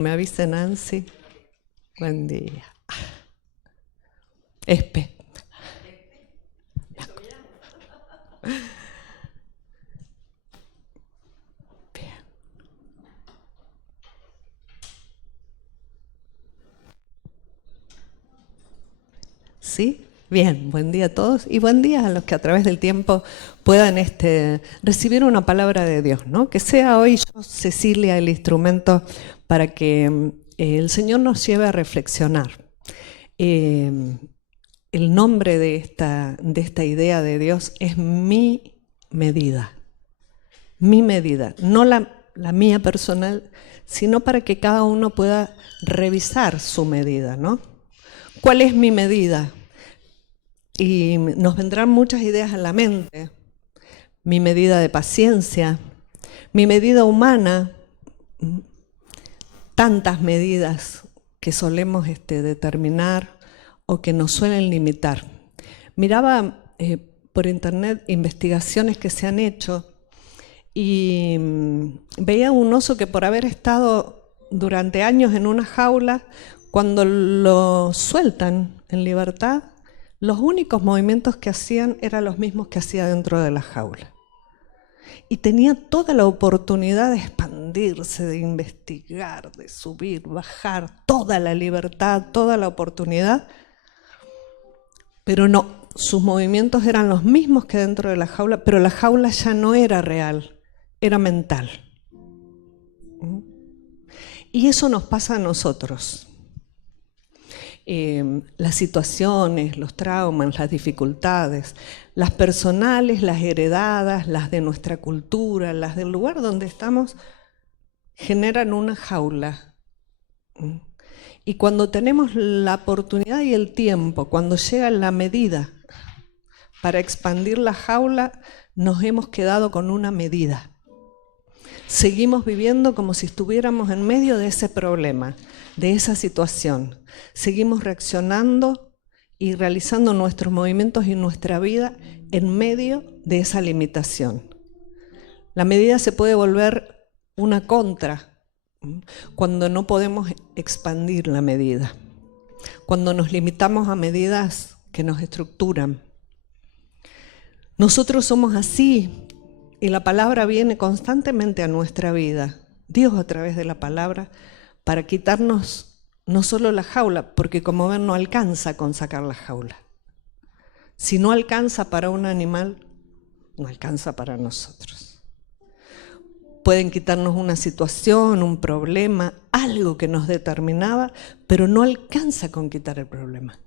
Me avisa Nancy. Buen día. Espe. Bien. ¿Sí? Bien, buen día a todos y buen día a los que a través del tiempo puedan recibir una palabra de Dios, ¿no? Que sea hoy yo, Cecilia, el instrumento para que el Señor nos lleve a reflexionar. El nombre de esta idea de Dios es mi medida. Mi medida, no la mía personal, sino para que cada uno pueda revisar su medida, ¿no? ¿Cuál es mi medida? Y nos vendrán muchas ideas a la mente. Mi medida de paciencia, mi medida humana, tantas medidas que solemos determinar o que nos suelen limitar. Miraba por internet investigaciones que se han hecho y veía un oso que por haber estado durante años en una jaula, cuando lo sueltan en libertad, los únicos movimientos que hacían eran los mismos que hacía dentro de la jaula. Y tenía toda la oportunidad de expandirse, de investigar, de subir, bajar, toda la libertad, toda la oportunidad, pero no, sus movimientos eran los mismos que dentro de la jaula, pero la jaula ya no era real, era mental. Y eso nos pasa a nosotros. Las situaciones, los traumas, las dificultades, las personales, las heredadas, las de nuestra cultura, las del lugar donde estamos, generan una jaula. Y cuando tenemos la oportunidad y el tiempo, cuando llega la medida para expandir la jaula, nos hemos quedado con una medida. Seguimos viviendo como si estuviéramos en medio de ese problema, de esa situación. Seguimos reaccionando y realizando nuestros movimientos y nuestra vida en medio de esa limitación. La medida se puede volver una contra cuando no podemos expandir la medida, cuando nos limitamos a medidas que nos estructuran. Nosotros somos así. Y la palabra viene constantemente a nuestra vida, Dios a través de la palabra, para quitarnos no solo la jaula, porque como ven no alcanza con sacar la jaula. Si no alcanza para un animal, no alcanza para nosotros. Pueden quitarnos una situación, un problema, algo que nos determinaba, pero no alcanza con quitar el problema.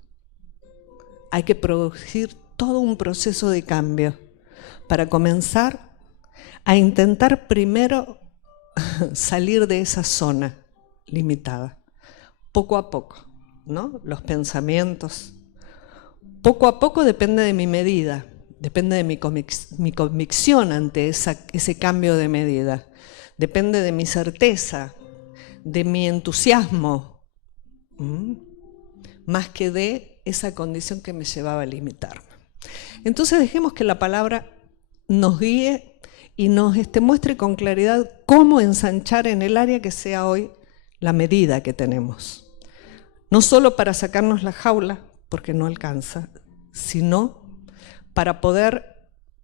Hay que producir todo un proceso de cambio para comenzar a intentar primero salir de esa zona limitada, poco a poco, ¿no? Los pensamientos. Poco a poco depende de mi medida, depende de mi convicción ante ese cambio de medida, depende de mi certeza, de mi entusiasmo, más que de esa condición que me llevaba a limitarme. Entonces dejemos que la palabra nos guíe y nos muestre con claridad cómo ensanchar en el área que sea hoy la medida que tenemos. No solo para sacarnos la jaula, porque no alcanza, sino para poder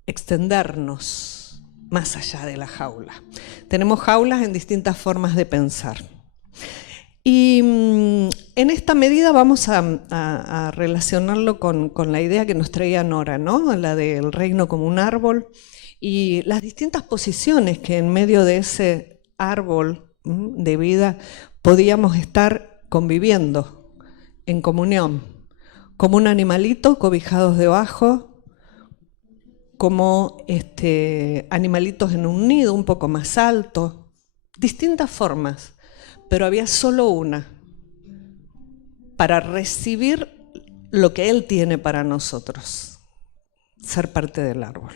extendernos más allá de la jaula. Tenemos jaulas en distintas formas de pensar. Y en esta medida vamos a relacionarlo con la idea que nos traía Nora, ¿no? La del reino como un árbol. Y las distintas posiciones que en medio de ese árbol de vida podíamos estar conviviendo en comunión, como un animalito cobijados debajo, como animalitos en un nido un poco más alto, distintas formas, pero había solo una, para recibir lo que Él tiene para nosotros, ser parte del árbol.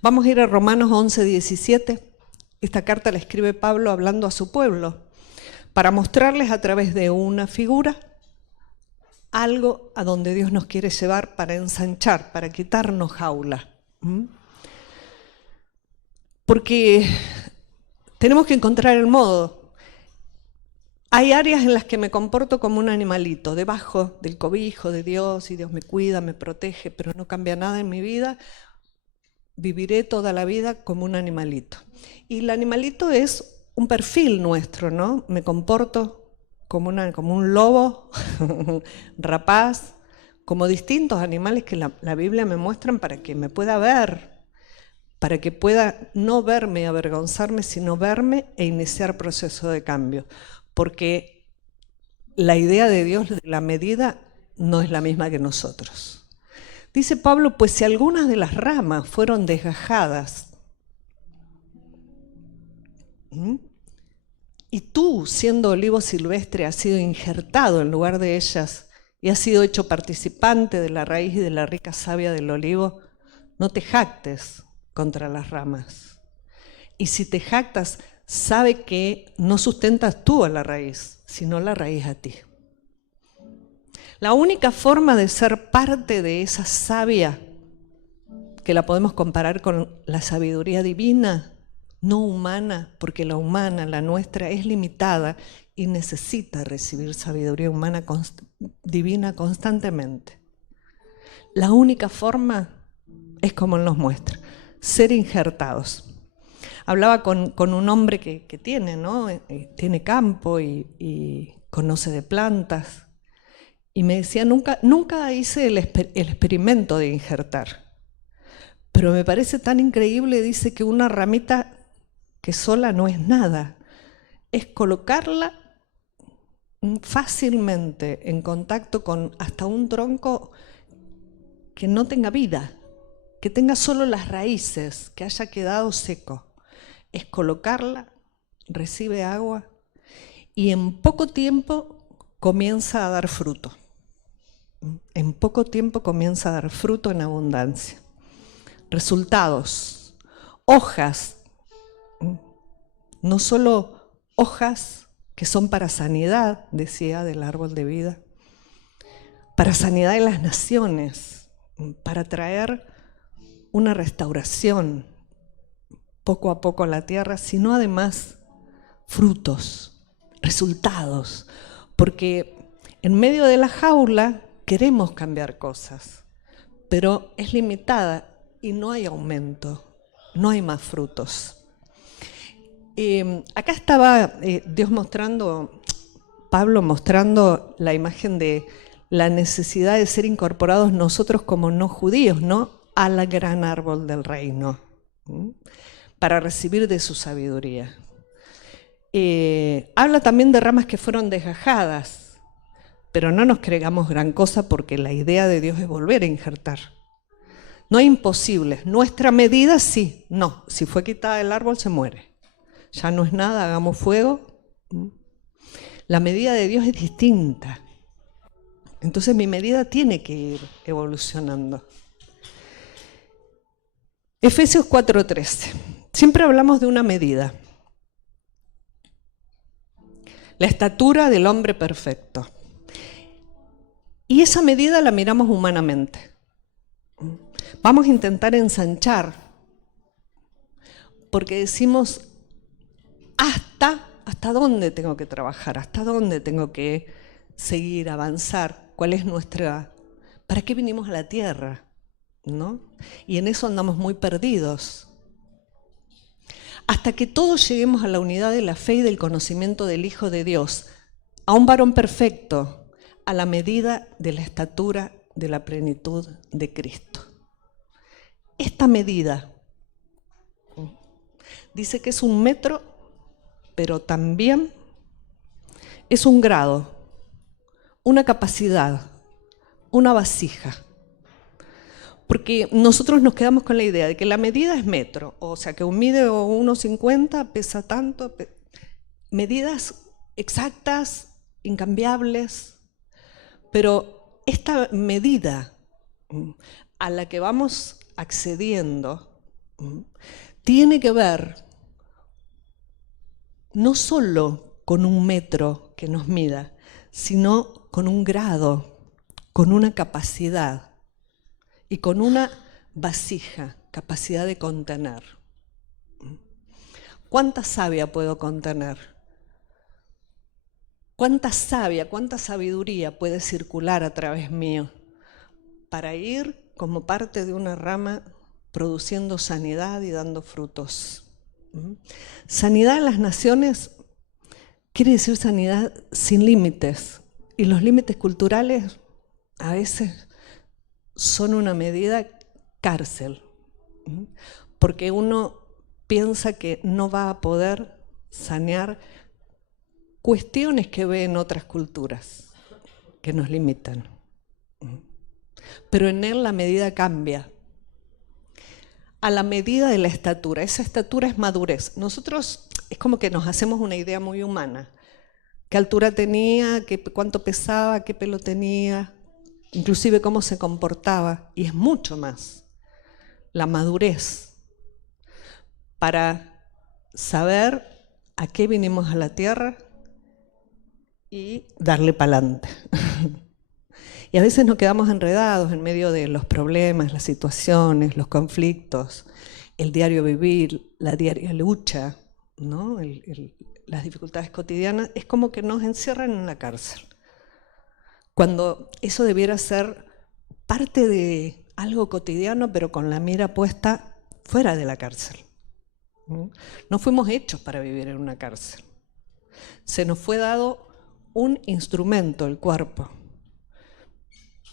Vamos a ir a Romanos 11:17. Esta carta la escribe Pablo hablando a su pueblo para mostrarles a través de una figura algo a donde Dios nos quiere llevar para ensanchar, para quitarnos jaula. Porque tenemos que encontrar el modo. Hay áreas en las que me comporto como un animalito, debajo del cobijo de Dios, y Dios me cuida, me protege, pero no cambia nada en mi vida. Viviré toda la vida como un animalito. Y el animalito es un perfil nuestro, ¿no? Me comporto como un lobo, rapaz, como distintos animales que la Biblia me muestran para que me pueda ver, para que pueda no verme y avergonzarme, sino verme e iniciar proceso de cambio. Porque la idea de Dios de la medida no es la misma que nosotros. Dice Pablo, pues si algunas de las ramas fueron desgajadas, y tú, siendo olivo silvestre, has sido injertado en lugar de ellas y has sido hecho participante de la raíz y de la rica savia del olivo, no te jactes contra las ramas. Y si te jactas, sabe que no sustentas tú a la raíz, sino la raíz a ti. La única forma de ser parte de esa savia, que la podemos comparar con la sabiduría divina, no humana, porque la humana, la nuestra, es limitada y necesita recibir sabiduría humana divina constantemente. La única forma es como nos muestra, ser injertados. Hablaba con un hombre que tiene, ¿no? Tiene campo y conoce de plantas, y me decía, nunca hice el experimento de injertar, pero me parece tan increíble, dice, que una ramita que sola no es nada, es colocarla fácilmente en contacto con hasta un tronco que no tenga vida, que tenga solo las raíces, que haya quedado seco. Es colocarla, recibe agua y en poco tiempo comienza a dar fruto. En poco tiempo comienza a dar fruto en abundancia. Resultados, hojas, no solo hojas que son para sanidad, decía, del árbol de vida, para sanidad de las naciones, para traer una restauración poco a poco a la tierra, sino además frutos, resultados, porque en medio de la jaula queremos cambiar cosas, pero es limitada y no hay aumento, no hay más frutos. Acá estaba Dios mostrando, Pablo mostrando la imagen de la necesidad de ser incorporados nosotros como no judíos, ¿no? Al gran árbol del reino, para recibir de su sabiduría. Habla también de ramas que fueron desgajadas, pero no nos creamos gran cosa porque la idea de Dios es volver a injertar. No hay imposibles. Nuestra medida sí, no. Si fue quitada del árbol se muere. Ya no es nada, hagamos fuego. La medida de Dios es distinta. Entonces mi medida tiene que ir evolucionando. Efesios 4:13. Siempre hablamos de una medida. La estatura del hombre perfecto. Y esa medida la miramos humanamente. Vamos a intentar ensanchar, porque decimos, ¿hasta dónde tengo que trabajar? ¿Hasta dónde tengo que seguir, avanzar? ¿Cuál es para qué vinimos a la tierra? ¿No? Y en eso andamos muy perdidos. Hasta que todos lleguemos a la unidad de la fe y del conocimiento del Hijo de Dios, a un varón perfecto, a la medida de la estatura de la plenitud de Cristo. Esta medida dice que es 1 metro, pero también es un grado, una capacidad, una vasija. Porque nosotros nos quedamos con la idea de que la medida es metro, o sea que un mide 1,50 pesa tanto, medidas exactas, incambiables, pero esta medida a la que vamos accediendo tiene que ver no solo con 1 metro que nos mida, sino con un grado, con una capacidad y con una vasija, capacidad de contener. ¿Cuánta savia puedo contener? cuánta savia, cuánta sabiduría puede circular a través mío para ir como parte de una rama produciendo sanidad y dando frutos. Sanidad en las naciones quiere decir sanidad sin límites, y los límites culturales a veces son una medida cárcel, porque uno piensa que no va a poder sanear cuestiones que ve en otras culturas que nos limitan. Pero en él la medida cambia a la medida de la estatura. Esa estatura es madurez. Nosotros es como que nos hacemos una idea muy humana. ¿Qué altura tenía? ¿Cuánto pesaba? ¿Qué pelo tenía? Inclusive cómo se comportaba. Y es mucho más la madurez para saber a qué vinimos a la tierra y darle pa'lante. Y a veces nos quedamos enredados en medio de los problemas, las situaciones, los conflictos, el diario vivir, la diaria lucha, ¿no? Las dificultades cotidianas. Es como que nos encierran en la cárcel, cuando eso debiera ser parte de algo cotidiano, pero con la mira puesta fuera de la cárcel. No fuimos hechos para vivir en una cárcel. Se nos fue dado un instrumento, el cuerpo,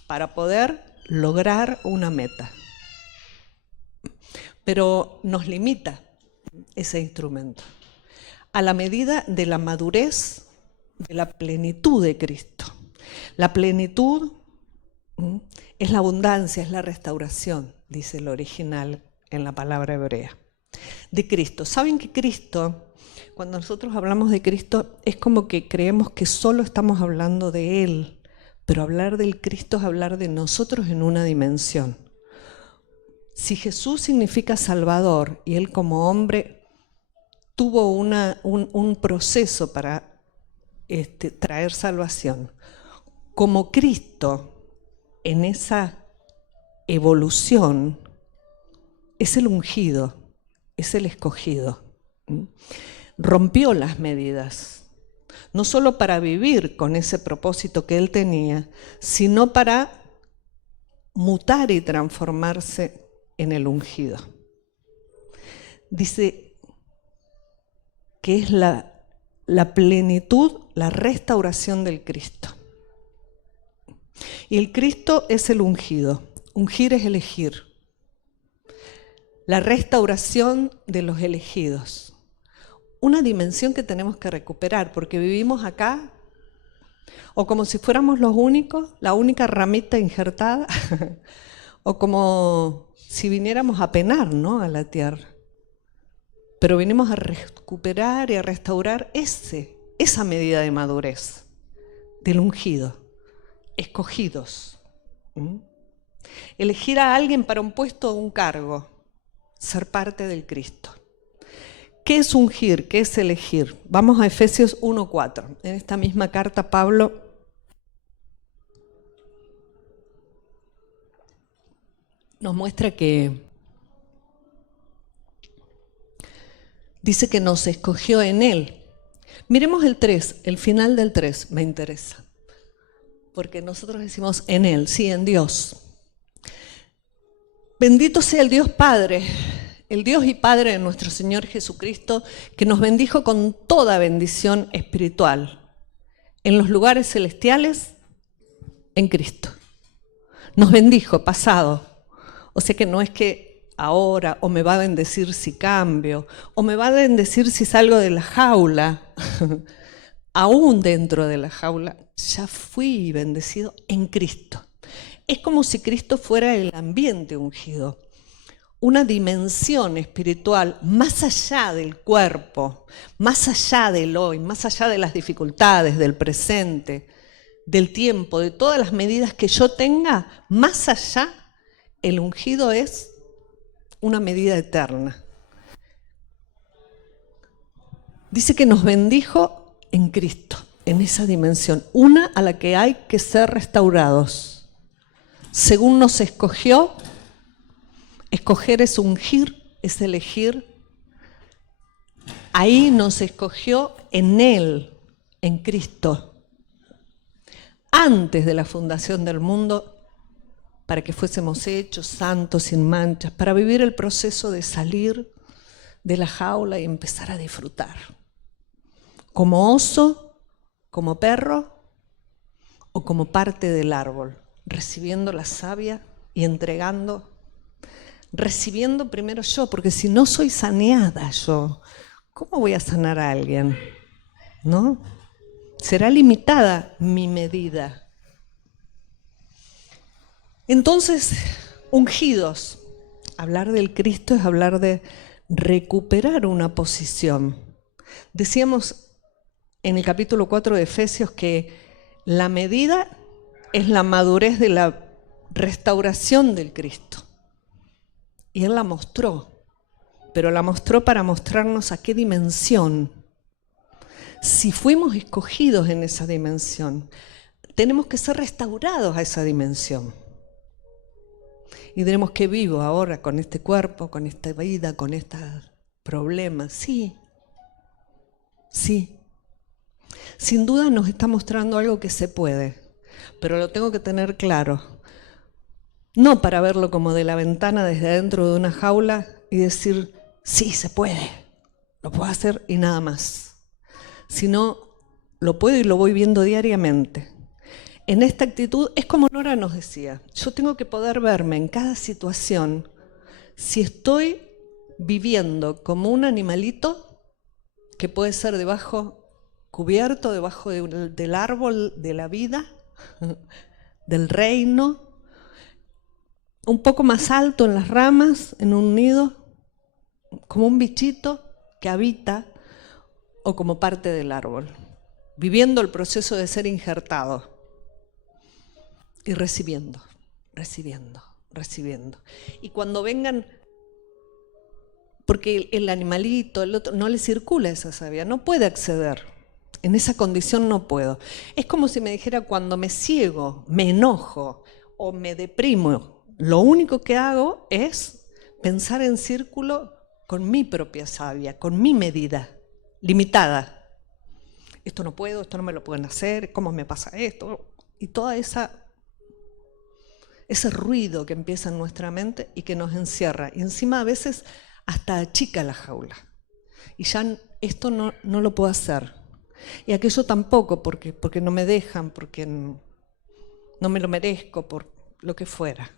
para poder lograr una meta. Pero nos limita ese instrumento a la medida de la madurez, de la plenitud de Cristo. La plenitud es la abundancia, es la restauración, dice el original en la palabra hebrea, de Cristo. ¿Saben que Cristo, cuando nosotros hablamos de Cristo, es como que creemos que solo estamos hablando de Él? Pero hablar del Cristo es hablar de nosotros en una dimensión. Si Jesús significa Salvador y Él como hombre tuvo un proceso para traer salvación, como Cristo en esa evolución es el ungido, es el escogido. Rompió las medidas. No solo para vivir con ese propósito que él tenía, sino para mutar y transformarse en el ungido. Dice que es la plenitud, la restauración del Cristo. Y el Cristo es el ungido. Ungir es elegir. La restauración de los elegidos. Una dimensión que tenemos que recuperar, porque vivimos acá, o como si fuéramos los únicos, la única ramita injertada, o como si viniéramos a penar, ¿no?, a la tierra. Pero vinimos a recuperar y a restaurar esa medida de madurez, del ungido, escogidos. Elegir a alguien para un puesto o un cargo, ser parte del Cristo. ¿Qué es ungir? ¿Qué es elegir? Vamos a Efesios 1:4. En esta misma carta Pablo nos muestra que dice que nos escogió en Él. Miremos el 3, el final del 3, me interesa. Porque nosotros decimos en Él, sí, en Dios. Bendito sea el Dios Padre, el Dios y Padre de nuestro Señor Jesucristo, que nos bendijo con toda bendición espiritual en los lugares celestiales en Cristo. Nos bendijo, pasado. O sea que no es que ahora, o me va a bendecir si cambio, o me va a bendecir si salgo de la jaula. Aún dentro de la jaula, ya fui bendecido en Cristo. Es como si Cristo fuera el ambiente ungido. Una dimensión espiritual más allá del cuerpo, más allá del hoy, más allá de las dificultades, del presente, del tiempo, de todas las medidas que yo tenga, más allá, el ungido es una medida eterna. Dice que nos bendijo en Cristo, en esa dimensión, una a la que hay que ser restaurados. Según nos escogió, escoger es ungir, es elegir. Ahí nos escogió en Él, en Cristo. antes de la fundación del mundo, para que fuésemos hechos santos, sin manchas, para vivir el proceso de salir de la jaula y empezar a disfrutar. Como oso, como perro o como parte del árbol, recibiendo la savia y entregando. Recibiendo primero yo, porque si no soy saneada yo, ¿cómo voy a sanar a alguien? ¿No? Será limitada mi medida. Entonces, ungidos. Hablar del Cristo es hablar de recuperar una posición. Decíamos en el capítulo 4 de Efesios que la medida es la madurez de la restauración del Cristo. Y Él la mostró, pero la mostró para mostrarnos a qué dimensión. Si fuimos escogidos en esa dimensión, tenemos que ser restaurados a esa dimensión. Y tenemos que vivo ahora con este cuerpo, con esta vida, con estos problemas. Sí, sí. Sin duda nos está mostrando algo que se puede, pero lo tengo que tener claro. No para verlo como de la ventana desde adentro de una jaula y decir, sí, se puede, lo puedo hacer y nada más. Sino lo puedo y lo voy viendo diariamente. En esta actitud es como Nora nos decía, yo tengo que poder verme en cada situación si estoy viviendo como un animalito que puede ser cubierto debajo del árbol de la vida, del reino, un poco más alto en las ramas, en un nido, como un bichito que habita o como parte del árbol, viviendo el proceso de ser injertado y recibiendo, recibiendo, recibiendo. Y cuando vengan, porque el animalito, el otro, no le circula esa savia, no puede acceder. En esa condición no puedo. Es como si me dijera cuando me ciego, me enojo o me deprimo, lo único que hago es pensar en círculo con mi propia savia, con mi medida, limitada. Esto no puedo, esto no me lo pueden hacer, ¿cómo me pasa esto? Y toda ese ruido que empieza en nuestra mente y que nos encierra. Y encima a veces hasta achica la jaula. Y ya esto no lo puedo hacer. Y aquello tampoco, porque no me dejan, porque no me lo merezco, por lo que fuera.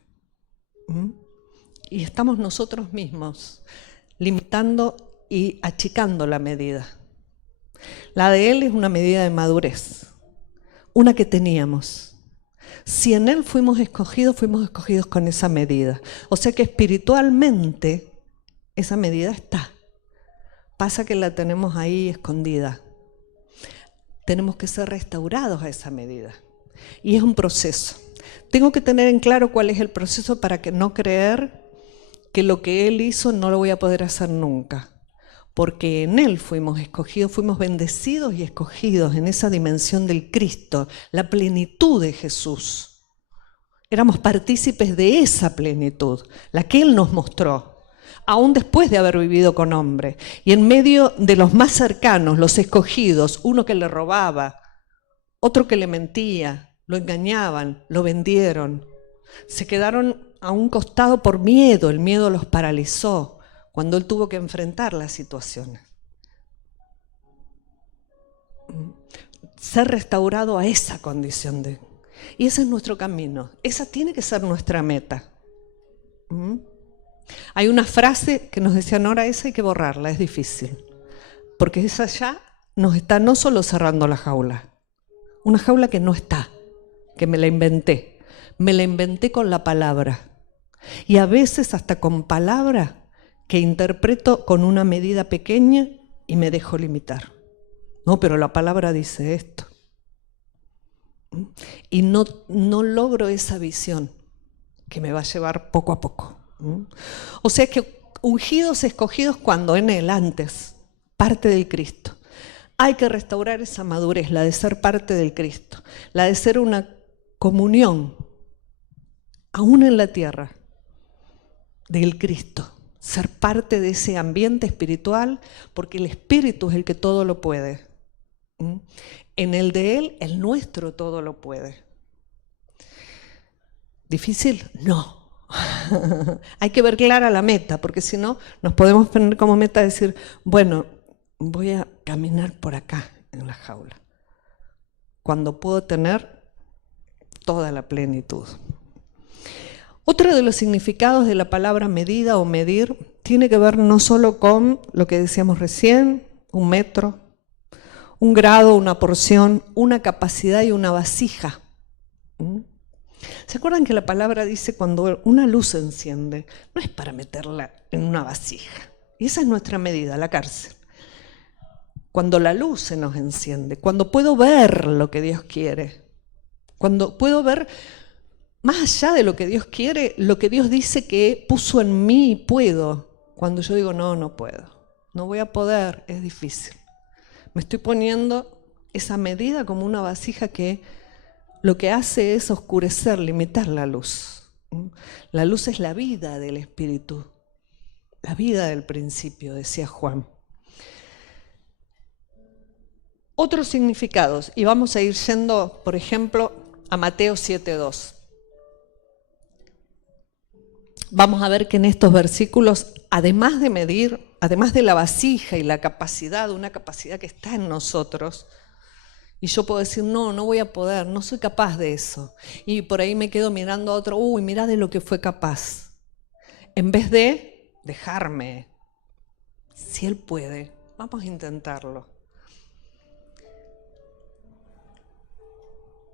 Y estamos nosotros mismos limitando y achicando la medida. La de Él es una medida de madurez, una que teníamos. Si en Él fuimos escogidos con esa medida. O sea que espiritualmente esa medida está. Pasa que la tenemos ahí escondida. Tenemos que ser restaurados a esa medida. Y es un proceso. Tengo que tener en claro cuál es el proceso para que no creer que lo que Él hizo no lo voy a poder hacer nunca. Porque en Él fuimos escogidos, fuimos bendecidos y escogidos en esa dimensión del Cristo, la plenitud de Jesús. Éramos partícipes de esa plenitud, la que Él nos mostró, aún después de haber vivido con hombres. Y en medio de los más cercanos, los escogidos, uno que le robaba, otro que le mentía, lo engañaban, lo vendieron. Se quedaron a un costado por miedo, el miedo los paralizó cuando Él tuvo que enfrentar las situaciones. Ser restaurado a esa condición y ese es nuestro camino, esa tiene que ser nuestra meta. Hay una frase que nos decía Nora, esa hay que borrarla, es difícil, porque esa ya nos está no solo cerrando la jaula, una jaula que no está, que me la inventé con la palabra, y a veces hasta con palabra que interpreto con una medida pequeña y me dejo limitar. No, pero la palabra dice esto. Y no logro esa visión que me va a llevar poco a poco. O sea que ungidos, escogidos cuando en Él, antes, parte del Cristo. Hay que restaurar esa madurez, la de ser parte del Cristo, la de ser una comunión, aún en la tierra, del Cristo. Ser parte de ese ambiente espiritual, porque el Espíritu es el que todo lo puede. En el de Él, el nuestro todo lo puede. ¿Difícil? No. Hay que ver clara la meta, porque si no, nos podemos poner como meta decir, bueno, voy a caminar por acá en la jaula, cuando puedo tener toda la plenitud. Otro de los significados de la palabra medida o medir tiene que ver no solo con lo que decíamos recién, un metro, un grado, una porción, una capacidad y una vasija. ¿Se acuerdan que la palabra dice cuando una luz se enciende? No es para meterla en una vasija. Y esa es nuestra medida, la cárcel. Cuando la luz se nos enciende, cuando puedo ver lo que Dios quiere, cuando puedo ver más allá de lo que Dios quiere, lo que Dios dice que puso en mí y puedo. Cuando yo digo, no, no puedo, no voy a poder, es difícil. Me estoy poniendo esa medida como una vasija que lo que hace es oscurecer, limitar la luz. La luz es la vida del Espíritu, la vida del principio, decía Juan. Otros significados, y vamos a ir yendo, por ejemplo, a Mateo 7:2. Vamos a ver que en estos versículos, además de medir, además de la vasija y la capacidad, una capacidad que está en nosotros, y yo puedo decir, no, no voy a poder, no soy capaz de eso. Y por ahí me quedo mirando a otro, uy, mirá de lo que fue capaz. En vez de dejarme, si él puede, vamos a intentarlo.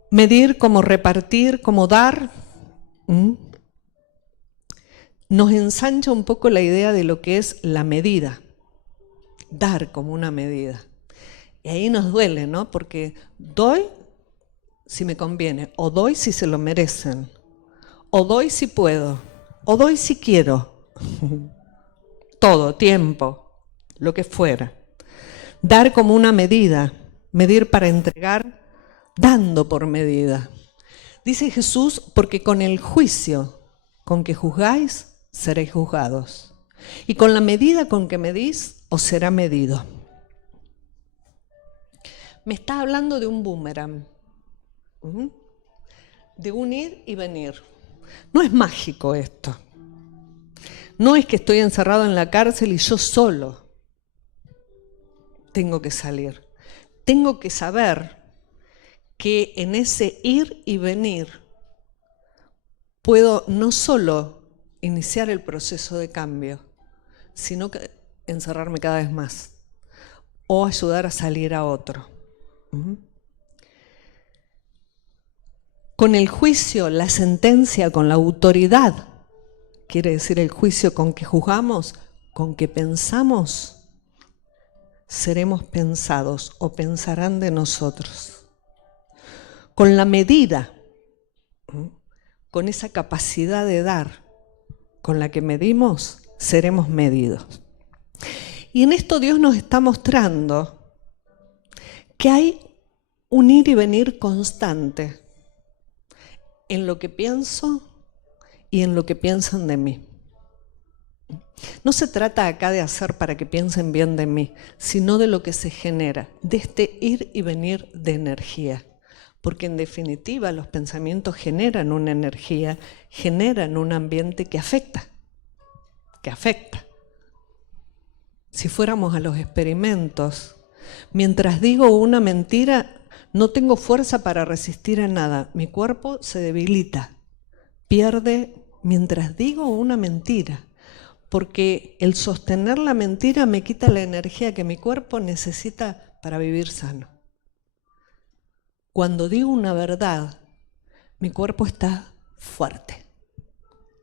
Medir como repartir, como dar, nos ensancha un poco la idea de lo que es la medida. Dar como una medida. Y ahí nos duele, ¿no? Porque doy si me conviene, o doy si se lo merecen, o doy si puedo, o doy si quiero. Todo, tiempo, lo que fuera. Dar como una medida, medir para entregar, dando por medida. Dice Jesús, porque con el juicio con que juzgáis, seréis juzgados. Y con la medida con que medís, os será medido. Me está hablando de un boomerang, de un ir y venir. No es mágico esto. No es que estoy encerrado en la cárcel y yo solo tengo que salir. Tengo que saber que en ese ir y venir puedo no solo iniciar el proceso de cambio, sino que encerrarme cada vez más o ayudar a salir a otro. Con el juicio, la sentencia, con la autoridad, quiere decir el juicio con que juzgamos, con que pensamos, seremos pensados o pensarán de nosotros. Con la medida, con esa capacidad de dar con la que medimos, seremos medidos. Y en esto Dios nos está mostrando que hay un ir y venir constante en lo que pienso y en lo que piensan de mí. No se trata acá de hacer para que piensen bien de mí, sino de lo que se genera, de este ir y venir de energía. Porque en definitiva los pensamientos generan una energía, generan un ambiente que afecta. Si fuéramos a los experimentos, mientras digo una mentira, no tengo fuerza para resistir a nada. Mi cuerpo se debilita, pierde mientras digo una mentira. Porque el sostener la mentira me quita la energía que mi cuerpo necesita para vivir sano. Cuando digo una verdad, mi cuerpo está fuerte,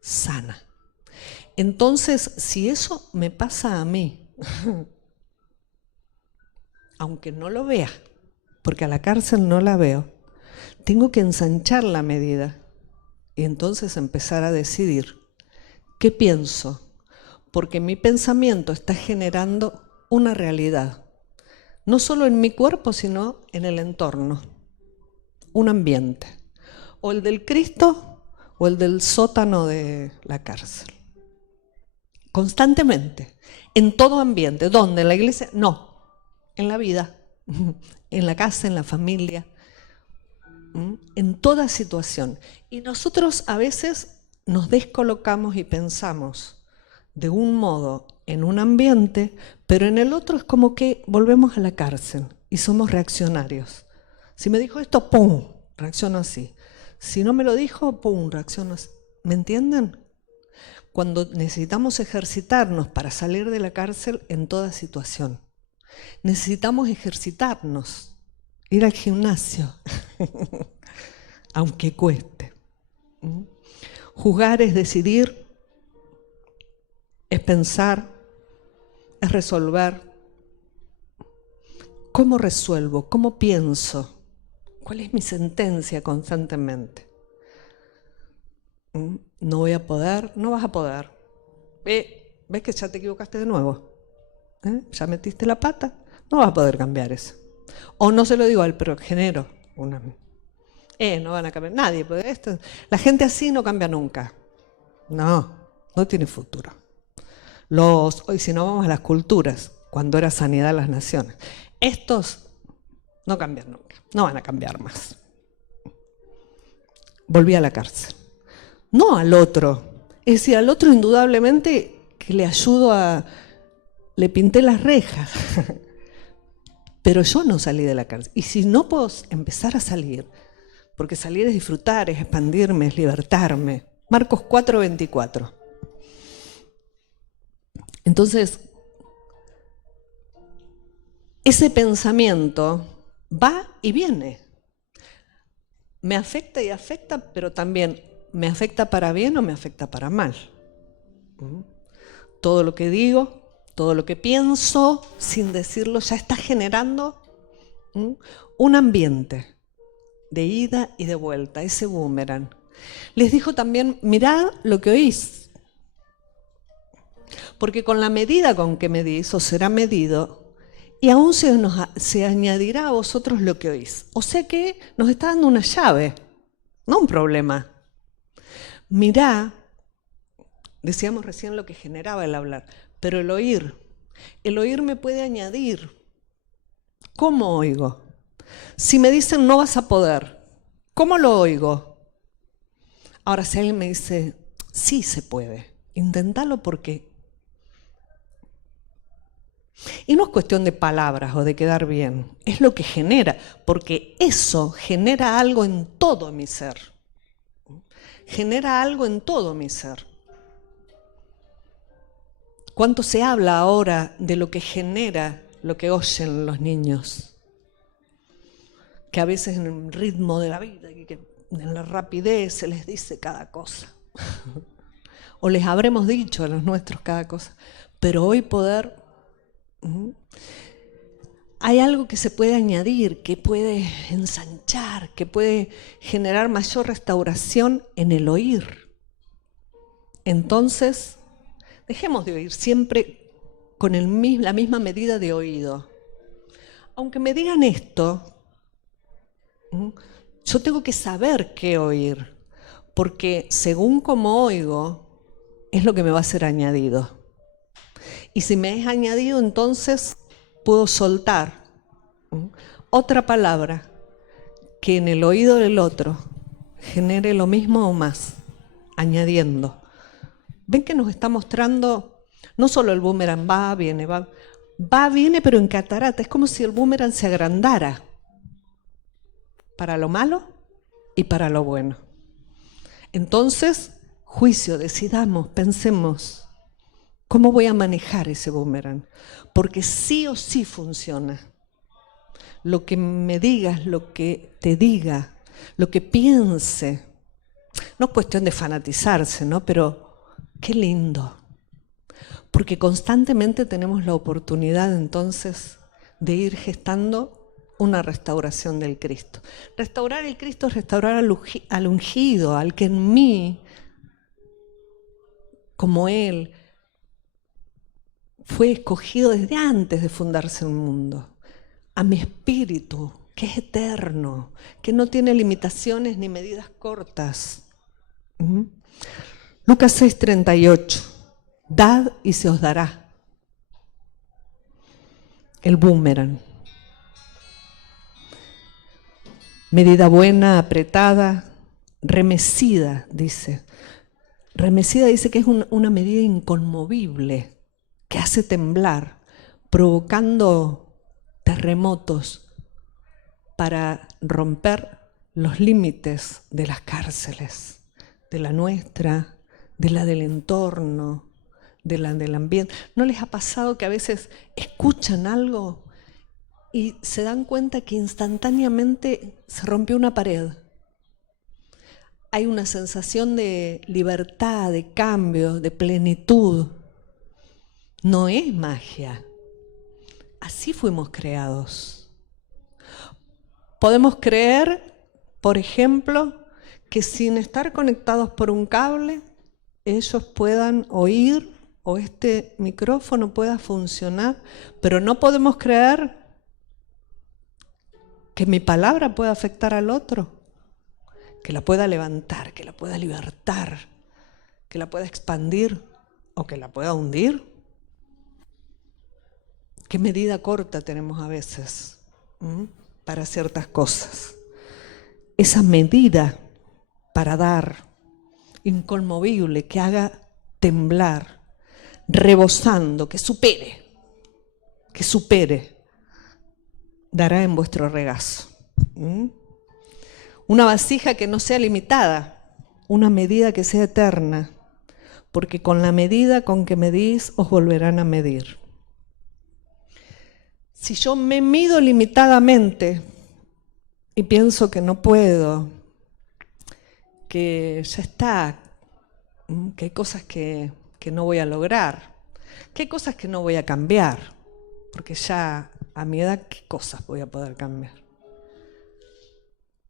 sana. Entonces, si eso me pasa a mí, aunque no lo vea, porque a la cárcel no la veo, tengo que ensanchar la medida y entonces empezar a decidir qué pienso, porque mi pensamiento está generando una realidad, no solo en mi cuerpo, sino en el entorno, un ambiente, o el del Cristo o el del sótano de la cárcel. Constantemente, en todo ambiente. ¿Dónde? ¿En la iglesia? No, en la vida, en la casa, en la familia. en toda situación. Y nosotros a veces nos descolocamos y pensamos de un modo en un ambiente, pero en el otro es como que volvemos a la cárcel y somos reaccionarios. Si me dijo esto, ¡pum!, reacciono así. Si no me lo dijo, ¡pum!, reacciono así. ¿Me entienden? Cuando necesitamos ejercitarnos para salir de la cárcel en toda situación. Necesitamos ejercitarnos, ir al gimnasio, aunque cueste. Juzgar es decidir, es pensar, es resolver. ¿Cómo resuelvo? ¿Cómo pienso? ¿Cuál es mi sentencia constantemente? No voy a poder, no vas a poder. ¿Ves que ya te equivocaste de nuevo? Ya metiste la pata, no vas a poder cambiar eso. O no se lo digo al, pero genero una... no van a cambiar nadie. Pues la gente así no cambia nunca. No tiene futuro. Hoy si no vamos a las culturas, cuando era sanidad de las naciones. Estos no cambian nunca, no van a cambiar más. Volví a la cárcel. No al otro. Es decir, al otro indudablemente que le ayudo le pinté las rejas. Pero yo no salí de la cárcel. Y si no puedo empezar a salir, porque salir es disfrutar, es expandirme, es libertarme. Marcos 4:24. Entonces, ese pensamiento va y viene. Me afecta y afecta, pero también me afecta para bien o me afecta para mal. Todo lo que digo, todo lo que pienso, sin decirlo, ya está generando un ambiente de ida y de vuelta, ese boomerang. Les dijo también, mirad lo que oís, porque con la medida con que medís os será medido y aún se añadirá a vosotros lo que oís. O sea que nos está dando una llave, no un problema. Mirá, decíamos recién lo que generaba el hablar, pero el oír me puede añadir. ¿Cómo oigo? Si me dicen no vas a poder, ¿cómo lo oigo? Ahora, si alguien me dice, sí se puede, inténtalo porque... Y no es cuestión de palabras o de quedar bien, es lo que genera, porque eso genera algo en todo mi ser. Genera algo en todo mi ser. ¿Cuánto se habla ahora de lo que genera lo que oyen los niños? Que a veces en el ritmo de la vida, que en la rapidez se les dice cada cosa. O les habremos dicho a los nuestros cada cosa. Pero hoy poder... Hay algo que se puede añadir, que puede ensanchar, que puede generar mayor restauración en el oír. Entonces, dejemos de oír siempre con la misma medida de oído. Aunque me digan esto, yo tengo que saber qué oír, porque según cómo oigo, es lo que me va a ser añadido. Y si me es añadido, entonces puedo soltar otra palabra que en el oído del otro genere lo mismo o más, añadiendo. ¿Ven que nos está mostrando no solo el boomerang va, viene, viene, pero en catarata? Es como si el boomerang se agrandara para lo malo y para lo bueno. Entonces, juicio, decidamos, pensemos. ¿Cómo voy a manejar ese boomerang? Porque sí o sí funciona. Lo que me digas, lo que te diga, lo que piense. No es cuestión de fanatizarse, ¿no? Pero qué lindo. Porque constantemente tenemos la oportunidad entonces de ir gestando una restauración del Cristo. Restaurar el Cristo es restaurar al ungido, al que en mí, como Él, fue escogido desde antes de fundarse el mundo, a mi espíritu, que es eterno, que no tiene limitaciones ni medidas cortas. Lucas 6:38, dad y se os dará. El boomerang. Medida buena, apretada, remecida, dice. Remecida dice que es una medida inconmovible, que hace temblar, provocando terremotos para romper los límites de las cárceles, de la nuestra, de la del entorno, de la del ambiente. ¿No les ha pasado que a veces escuchan algo y se dan cuenta que instantáneamente se rompió una pared? Hay una sensación de libertad, de cambio, de plenitud. No es magia. Así fuimos creados. Podemos creer, por ejemplo, que sin estar conectados por un cable, ellos puedan oír o este micrófono pueda funcionar, pero no podemos creer que mi palabra pueda afectar al otro, que la pueda levantar, que la pueda libertar, que la pueda expandir o que la pueda hundir. ¿Qué medida corta tenemos a veces para ciertas cosas? Esa medida para dar, inconmovible, que haga temblar, rebosando, que supere, dará en vuestro regazo. Una vasija que no sea limitada, una medida que sea eterna, porque con la medida con que medís os volverán a medir. Si yo me mido limitadamente y pienso que no puedo, que ya está, que hay cosas que no voy a lograr, que hay cosas que no voy a cambiar, porque ya a mi edad, ¿qué cosas voy a poder cambiar?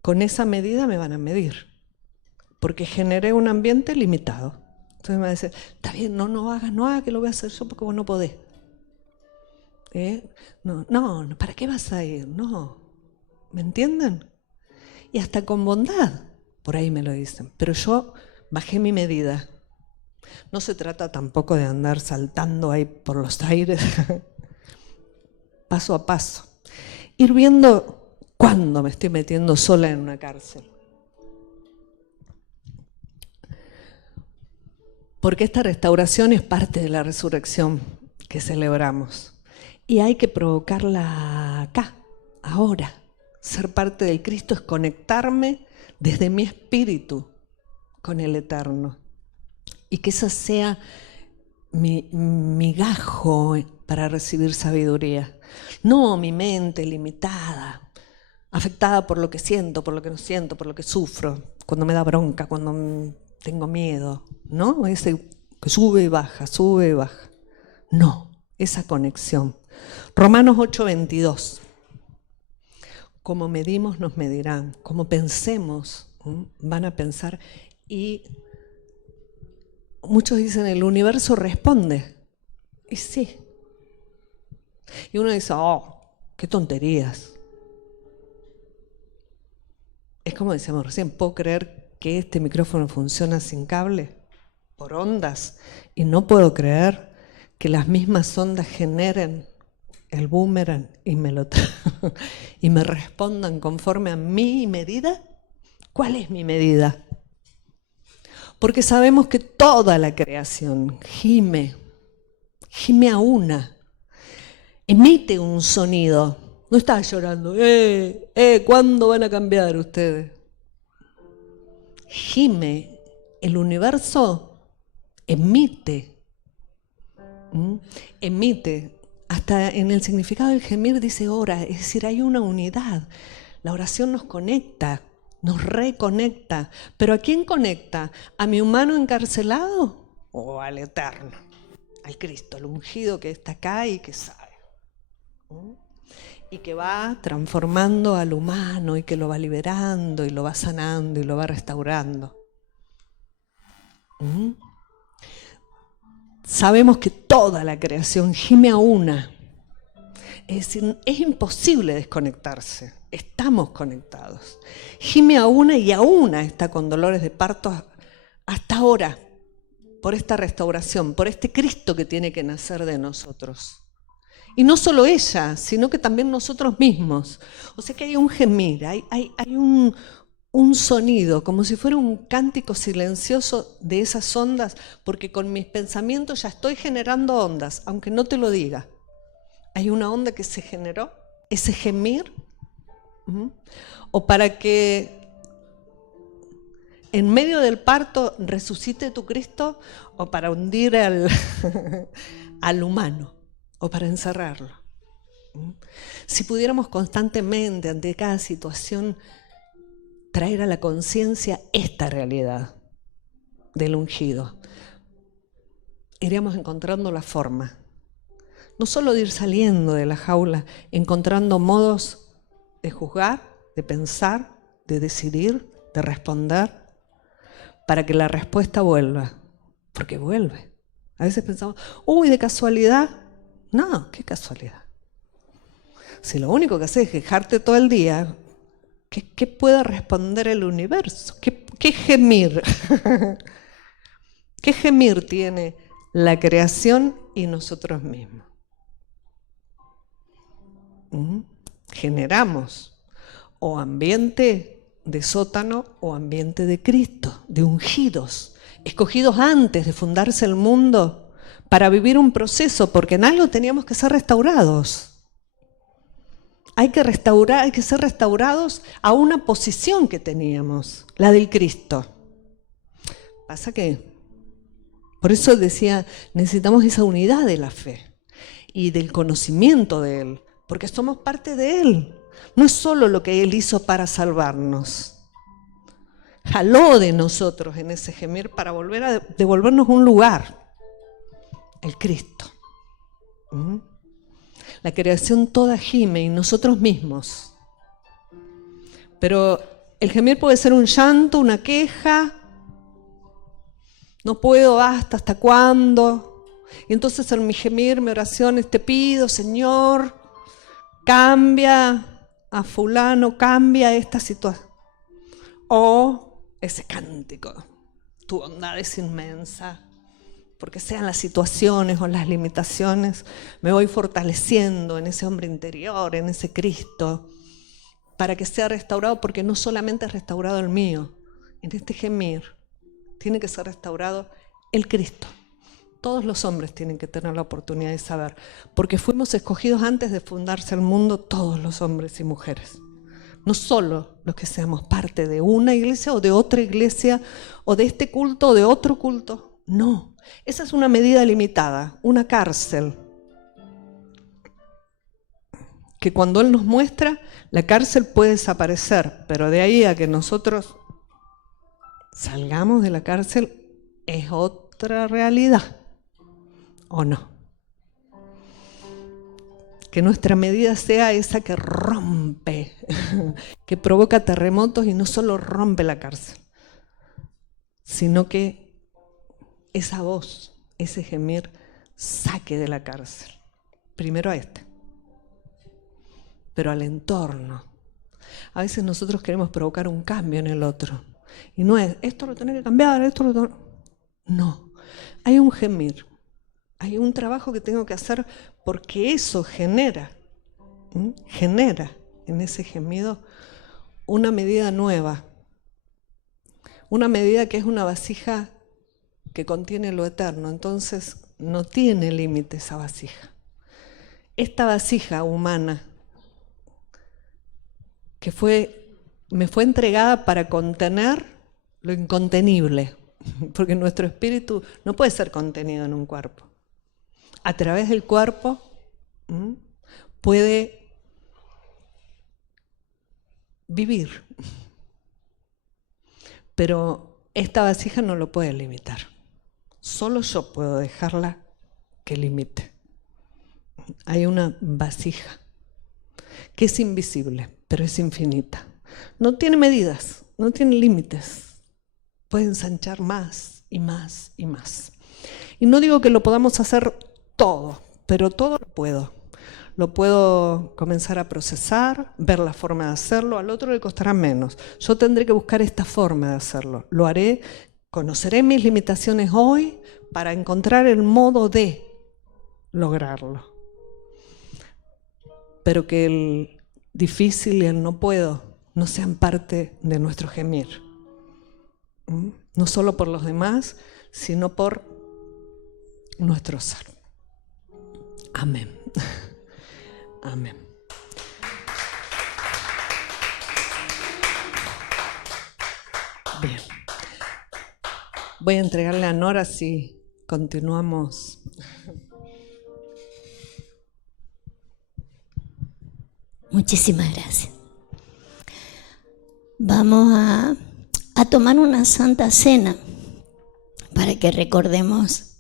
Con esa medida me van a medir, porque generé un ambiente limitado. Entonces me van a decir, está bien, no hagas, que lo voy a hacer yo porque vos no podés. No, ¿para qué vas a ir? No, ¿me entienden? Y hasta con bondad, por ahí me lo dicen, pero yo bajé mi medida. No se trata tampoco de andar saltando ahí por los aires, paso a paso. Ir viendo cuándo me estoy metiendo sola en una cárcel. Porque esta restauración es parte de la resurrección que celebramos. Y hay que provocarla acá, ahora. Ser parte del Cristo es conectarme desde mi espíritu con el Eterno. Y que esa sea mi gajo para recibir sabiduría. No mi mente limitada, afectada por lo que siento, por lo que no siento, por lo que sufro, cuando me da bronca, cuando tengo miedo, ¿no? Ese que sube y baja. No, esa conexión. Romanos 8:22. Como medimos, nos medirán. Como pensemos, van a pensar. Y muchos dicen, el universo responde. Y sí. Y uno dice, qué tonterías. Es como decíamos recién, ¿puedo creer que este micrófono funciona sin cable? Por ondas. Y no puedo creer que las mismas ondas generen el boomerang y y me respondan conforme a mi medida. ¿Cuál es mi medida? Porque sabemos que toda la creación gime a una, emite un sonido. No está llorando, ¿cuándo van a cambiar ustedes? Gime, el universo emite. Emite. Hasta en el significado del gemir dice ora, es decir, hay una unidad. La oración nos conecta, nos reconecta. ¿Pero a quién conecta? ¿A mi humano encarcelado o al Eterno? Al Cristo, al ungido que está acá y que sabe. Y que va transformando al humano y que lo va liberando y lo va sanando y lo va restaurando. Sabemos que toda la creación gime a una. Es decir, es imposible desconectarse. Estamos conectados. Gime a una y a una está con dolores de parto hasta ahora, por esta restauración, por este Cristo que tiene que nacer de nosotros. Y no solo ella, sino que también nosotros mismos. O sea que hay un gemir, hay un sonido, como si fuera un cántico silencioso de esas ondas, porque con mis pensamientos ya estoy generando ondas, aunque no te lo diga. Hay una onda que se generó, ese gemir, o para que en medio del parto resucite tu Cristo, o para hundir al humano, o para encerrarlo. Si pudiéramos constantemente, ante cada situación, traer a la conciencia esta realidad del ungido, iríamos encontrando la forma, no solo de ir saliendo de la jaula, encontrando modos de juzgar, de pensar, de decidir, de responder, para que la respuesta vuelva, porque vuelve. A veces pensamos, uy, de casualidad. No, ¿qué casualidad? Si lo único que haces es quejarte todo el día, ¿qué puede responder el universo? ¿Qué gemir? ¿Qué gemir tiene la creación y nosotros mismos? Generamos o ambiente de sótano o ambiente de Cristo, de ungidos, escogidos antes de fundarse el mundo para vivir un proceso, porque en algo teníamos que ser restaurados. Hay que ser restaurados a una posición que teníamos, la del Cristo. Pasa que, por eso decía, necesitamos esa unidad de la fe y del conocimiento de Él, porque somos parte de Él. No es solo lo que Él hizo para salvarnos. Jaló de nosotros en ese gemir para volver a devolvernos un lugar, el Cristo. La creación toda gime y nosotros mismos. Pero el gemir puede ser un llanto, una queja. No puedo, basta, ¿hasta cuándo? Y entonces en mi gemir, mi oración, te pido, Señor, cambia a fulano, cambia esta situación. O ese cántico, tu bondad es inmensa. Porque sean las situaciones o las limitaciones, me voy fortaleciendo en ese hombre interior, en ese Cristo, para que sea restaurado, porque no solamente es restaurado el mío, en este gemir tiene que ser restaurado el Cristo. Todos los hombres tienen que tener la oportunidad de saber, porque fuimos escogidos antes de fundarse el mundo, todos los hombres y mujeres. No solo los que seamos parte de una iglesia o de otra iglesia, o de este culto o de otro culto, no. Esa es una medida limitada, una cárcel, que cuando Él nos muestra, la cárcel puede desaparecer, pero de ahí a que nosotros salgamos de la cárcel es otra realidad, ¿o no? Que nuestra medida sea esa que rompe, que provoca terremotos y no solo rompe la cárcel, sino que esa voz, ese gemir, saque de la cárcel. Primero a pero al entorno. A veces nosotros queremos provocar un cambio en el otro. Y no es, esto lo tenés que cambiar, esto lo tenés... No, hay un gemir. Hay un trabajo que tengo que hacer porque eso genera en ese gemido una medida nueva. Una medida que es una vasija que contiene lo eterno, entonces no tiene límite esa vasija. Esta vasija humana que me fue entregada para contener lo incontenible, porque nuestro espíritu no puede ser contenido en un cuerpo. A través del cuerpo puede vivir, pero esta vasija no lo puede limitar. Solo yo puedo dejarla que limite. Hay una vasija que es invisible, pero es infinita. No tiene medidas, no tiene límites. Puede ensanchar más y más y más. Y no digo que lo podamos hacer todo, pero todo lo puedo. Lo puedo comenzar a procesar, ver la forma de hacerlo. Al otro le costará menos. Yo tendré que buscar esta forma de hacerlo. Lo haré. Conoceré mis limitaciones hoy para encontrar el modo de lograrlo. pero que el difícil y el no puedo no sean parte de nuestro gemir. No solo por los demás, sino por nuestro ser. Amén. Amén. Bien. Voy a entregarle a Nora si continuamos. Muchísimas gracias. Vamos a tomar una santa cena para que recordemos,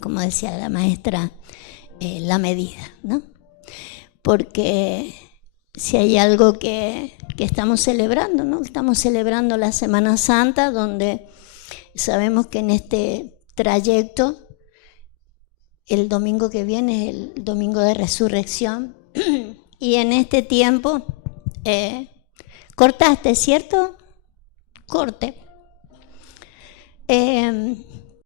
como decía la maestra, la medida, ¿no? Porque si hay algo que estamos celebrando, ¿no? Estamos celebrando la Semana Santa, donde sabemos que en este trayecto, el domingo que viene es el domingo de resurrección, y en este tiempo, cortaste, ¿cierto? Corte.